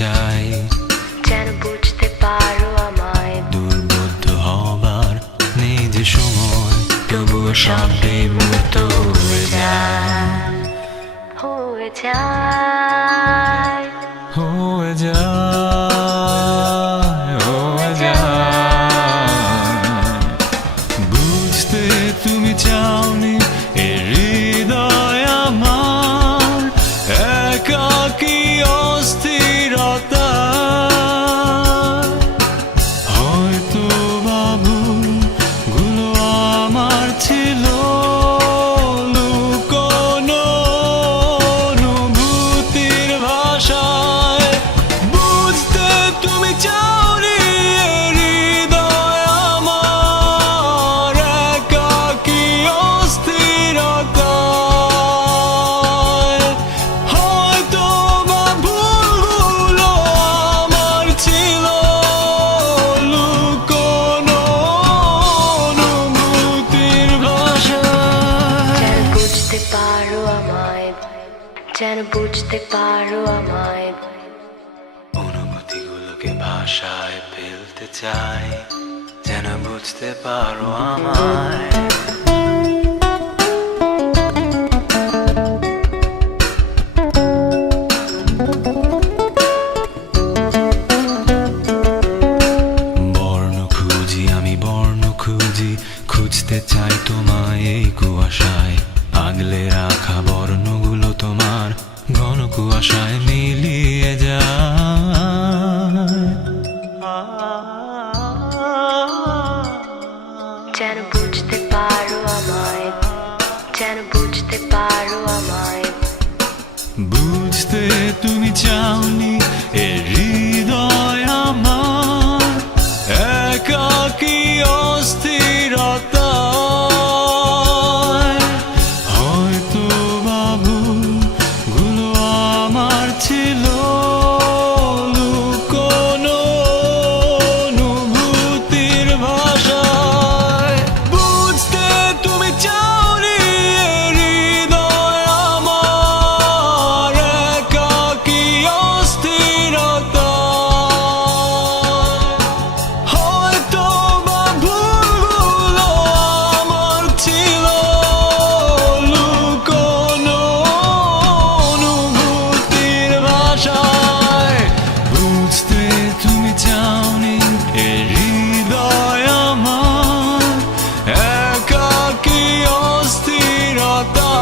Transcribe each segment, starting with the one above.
চাই, যেন বুঝতে পারো আমায়। দুর্বোধ্য হবার নেই যে সময়, তবুও শব্দে মুক্ত হয়ে যায়, হয়ে যায়, হয়ে যায়, হয়ে যায়। বুঝতে তুমি চাওনি এ হৃদয় আমার, একাকী অস্থিরতা। হয়তো বাবুল গুলো আমার ছিল লুকোনো অনুভূতির ভাষায়। বুঝতে তুমি চাওনি এ হৃদয় আমার, একাকী অস্থিরতা। হয়তো বা ভুলগুলো আমার ছিল লুকোনো অনুভূতির ভাষায়। যেন বুঝতে পারো আমায়, যেন বুঝতে পারো আমায়। অনুভূতিগুলোকে ভাষায় ফেলতে চাই, যেন বুঝতে পারো আমায়। বর্ণ খুঁজি আমি, বর্ণ খুঁজি, খুঁজতে চাই তোমায় এই কুয়াশায়। আগলে রাখা বর্ণগুলো তোমার ঘন কুয়াশায় মিলিয়ে যায়। যেন বুঝতে পারো আমায়, যেন বুঝতে পারো আমায়। বুঝতে তুমি চাওনি এ হৃদয় আমার, একাকী অস্থিরতা। হয়তো বাবুল গুলো আমার ছিল লুকোনো অনুভূতির ভাষায়। বুঝতে তুমি চাওনি এ হৃদয় আমার, একাকী অস্থিরতা। হয়তো বা ভুলগুলো আমার ছিল লুকোনো অনুভূতির ভাষায়। বুঝতে তুমি চাওনি এ হৃদয় আমার, একাকী অস্থিরতা।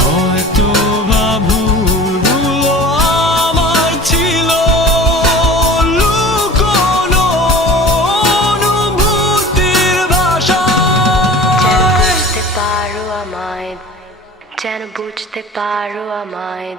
হয়তো বা ভুলগুলো আমার ছিল লুকোনো অনুভূতির ভাষায়। যেন বুঝতে পারো আমায়, যেন বুঝতে পারো আমায়।